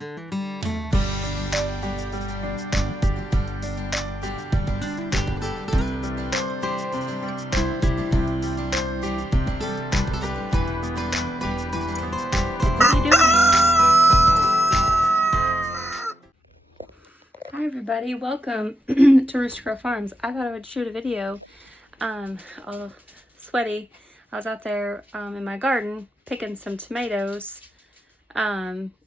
Hi everybody, welcome to Rooster Crow Farms. I thought I would shoot a video, all sweaty. I was out there in my garden picking some tomatoes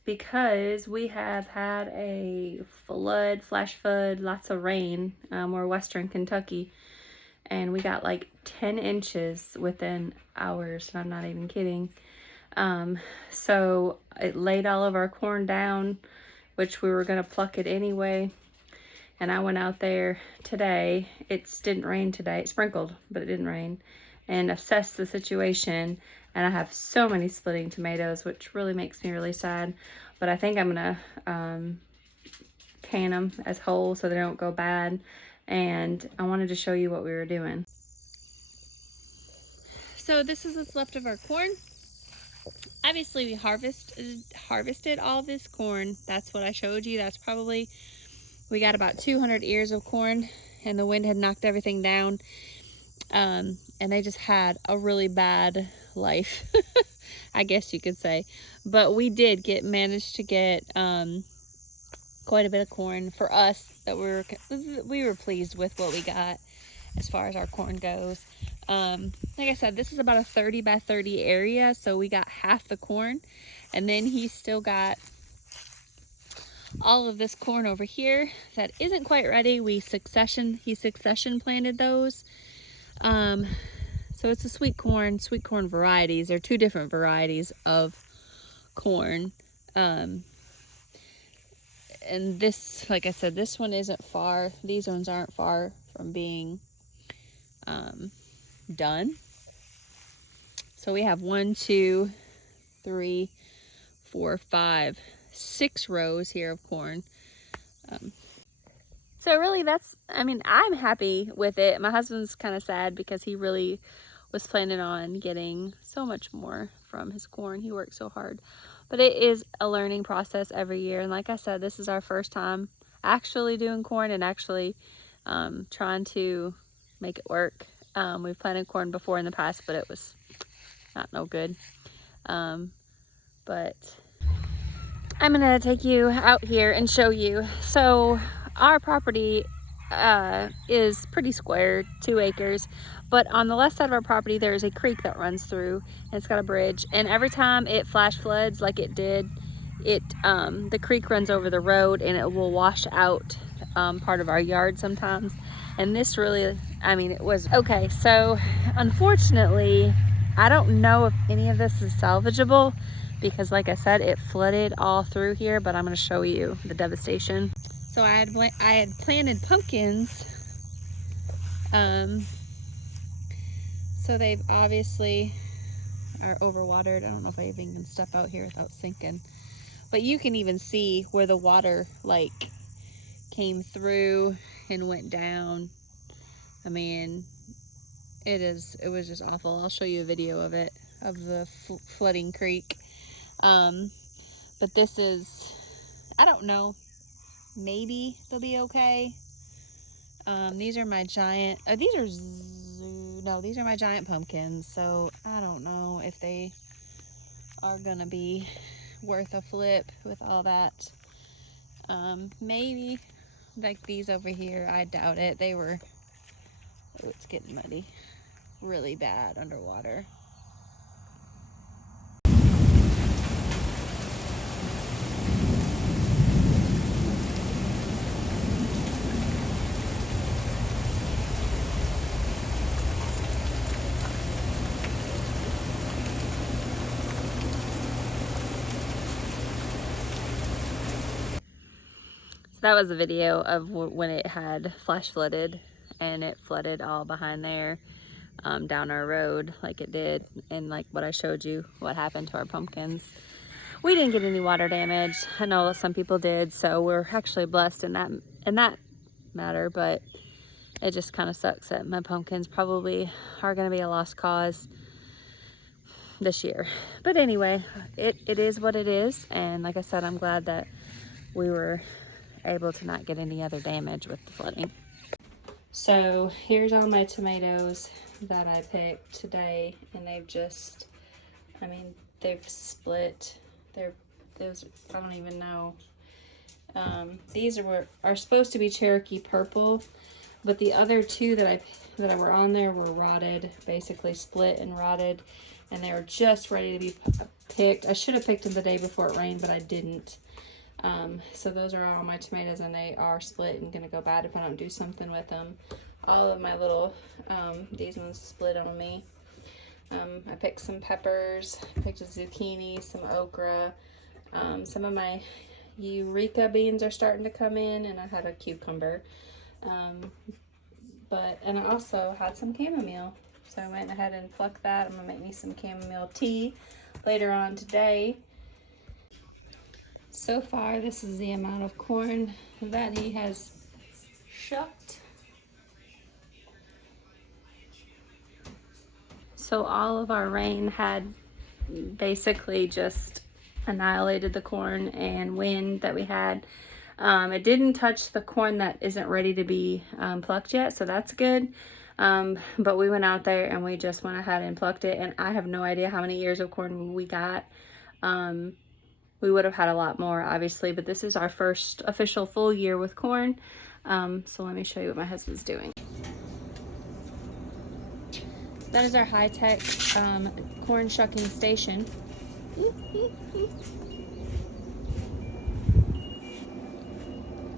because we have had a flood, flash flood, lots of rain. We're western Kentucky and we got like 10 inches within hours, and I'm not even kidding. So it laid all of our corn down, which we were going to pluck it anyway. And I went out there today. It didn't rain today. It sprinkled, but it didn't rain. And assessed the situation. And I have so many splitting tomatoes, which really makes me really sad. But I think I'm going to can them as whole so they don't go bad. And I wanted to show you what we were doing. So this is what's left of our corn. Obviously we harvested all this corn. That's what I showed you. That's probably, we got about 200 ears of corn, and the wind had knocked everything down. And they just had a really bad life, I guess you could say. But we did manage to get quite a bit of corn for us that we were pleased with what we got as far as our corn goes. Like I said, this is about a 30 by 30 area, so we got half the corn, and then he's still got all of this corn over here that isn't quite ready. He succession planted those. So it's a sweet corn varieties. There are two different varieties of corn. And this, like I said, this one isn't far. These ones aren't far from being done. So we have 1, 2, 3, 4, 5, 6 rows here of corn. So really I'm happy with it. My husband's kind of sad because he really was planning on getting so much more from his corn. He worked so hard. But it is a learning process every year. And like I said, this is our first time actually doing corn and actually trying to make it work. We've planted corn before in the past, but it was no good. But I'm gonna take you out here and show you. So our property is pretty square, 2 acres, but on the left side of our property there's a creek that runs through, and it's got a bridge, and every time it flash floods like it did, the creek runs over the road and it will wash out part of our yard sometimes. And this really, it was okay. So unfortunately, I don't know if any of this is salvageable because like I said, it flooded all through here, but I'm going to show you the devastation. So I had planted pumpkins. So they've obviously are overwatered. I don't know if I even can step out here without sinking. But you can even see where the water like came through and went down. It was just awful. I'll show you a video of it, of the flooding creek. But this is, I don't know, maybe they'll be okay. These are my giant, these are my giant pumpkins. So I don't know if they are gonna be worth a flip with all that. Maybe like these over here, I doubt it. It's getting muddy, really bad underwater. That was a video of when it had flash flooded, and it flooded all behind there, down our road like it did, and like what I showed you what happened to our pumpkins. We didn't get any water damage. I know that some people did, so we're actually blessed in that matter, but it just kind of sucks that my pumpkins probably are going to be a lost cause. this year. But anyway, it is what it is. And like I said, I'm glad that we were able to not get any other damage with the flooding. So here's all my tomatoes that I picked today, and they've just, I mean, they've split. Those, I don't even know. These are supposed to be Cherokee purple, but the other two that were on there were rotted, basically split and rotted, and they were just ready to be picked. I should have picked them the day before it rained, but I didn't. So those are all my tomatoes, and they are split and gonna go bad if I don't do something with them. All of my little, these ones split on me. I picked some peppers, picked a zucchini, some okra. Some of my eureka beans are starting to come in, and I had a cucumber. And I also had some chamomile. So I went ahead and plucked that. I'm gonna make me some chamomile tea later on today. So far, this is the amount of corn that he has shucked. So all of our rain had basically just annihilated the corn and wind that we had. It didn't touch the corn that isn't ready to be plucked yet, so that's good. But we went out there and we just went ahead and plucked it, and I have no idea how many ears of corn we got. We would have had a lot more, obviously, but this is our first official full year with corn. So let me show you what my husband's doing. That is our high-tech corn shucking station.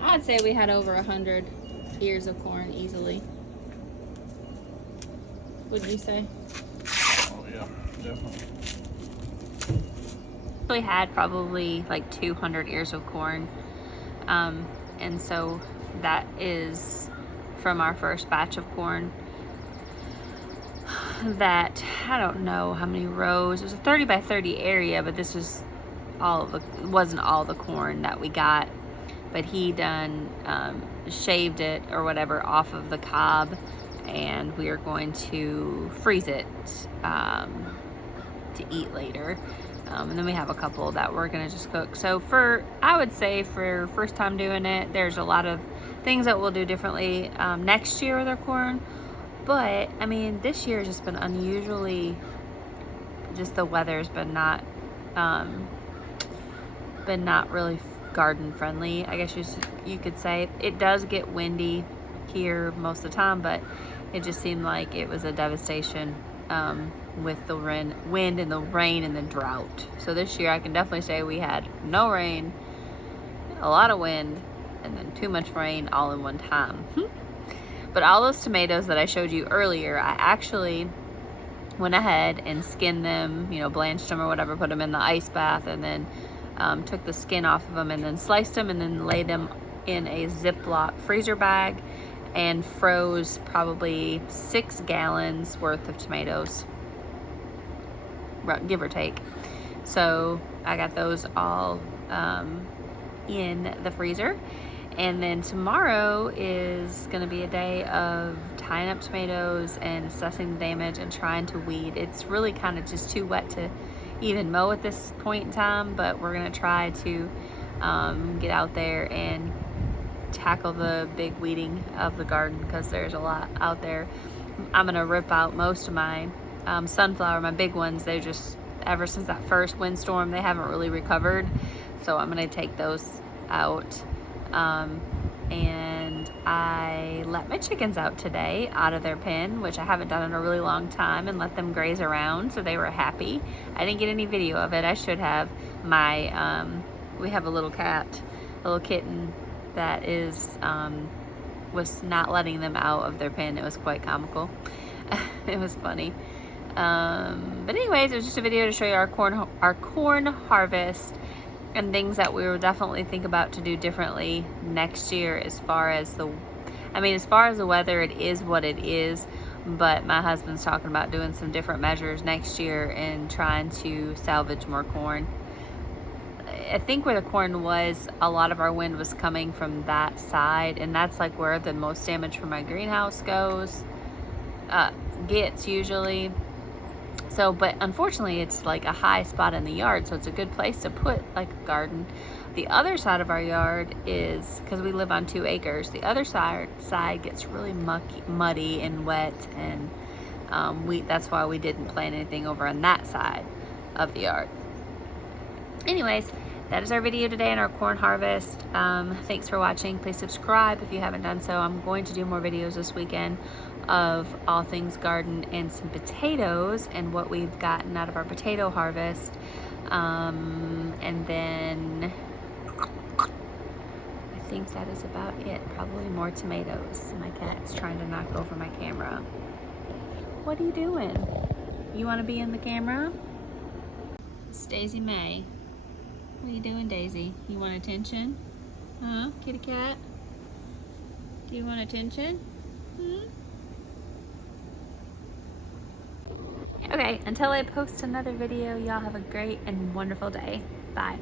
I'd say we had over 100 ears of corn easily. Wouldn't you say? Oh yeah, definitely. We had probably like 200 ears of corn, and so that is from our first batch of corn. That, I don't know how many rows. It was a 30 by 30 area, but this was it wasn't all the corn that we got, but he done shaved it or whatever off of the cob, and we are going to freeze it to eat later. And then we have a couple that we're gonna just cook. So I would say for first time doing it, there's a lot of things that we'll do differently next year with our corn. But I mean, this year has just been unusually, just the weather's been not really garden friendly, I guess you could say. It does get windy here most of the time, but it just seemed like it was a devastation with the wind and the rain and the drought. So this year I can definitely say we had no rain, a lot of wind, and then too much rain all in one time. But all those tomatoes that I showed you earlier, I actually went ahead and skinned them, blanched them or whatever, put them in the ice bath, and then took the skin off of them, and then sliced them, and then laid them in a Ziploc freezer bag and froze probably 6 gallons worth of tomatoes, give or take. So I got those all in the freezer. And then tomorrow is going to be a day of tying up tomatoes and assessing the damage and trying to weed. It's really kind of just too wet to even mow at this point in time, but we're going to try to get out there and tackle the big weeding of the garden, because there's a lot out there. I'm going to rip out most of my sunflower, my big ones. They're just, ever since that first windstorm, they haven't really recovered. So I'm going to take those out. And I let my chickens out today out of their pen, which I haven't done in a really long time, and let them graze around, so they were happy. I didn't get any video of it. I should have. We have a little cat, a little kitten that was not letting them out of their pen. It was quite comical. It was funny. But anyways, it was just a video to show you our corn harvest and things that we will definitely think about to do differently next year. As far as the weather, it is what it is, but my husband's talking about doing some different measures next year and trying to salvage more corn. I think where the corn was, a lot of our wind was coming from that side, and that's like where the most damage from my greenhouse gets usually. So, but unfortunately it's like a high spot in the yard, so it's a good place to put like a garden. The other side of our yard is, because we live on 2 acres, the other side gets really muddy and wet, and that's why we didn't plant anything over on that side of the yard. Anyways, that is our video today on our corn harvest. Thanks for watching. Please subscribe if you haven't done so. I'm going to do more videos this weekend of all things garden and some potatoes and what we've gotten out of our potato harvest. And then I think that is about it. Probably more tomatoes. My cat's trying to knock over my camera. What are you doing? You want to be in the camera? It's Daisy May. What are you doing, Daisy? You want attention? Huh, kitty cat? Do you want attention? Okay, until I post another video, y'all have a great and wonderful day. Bye.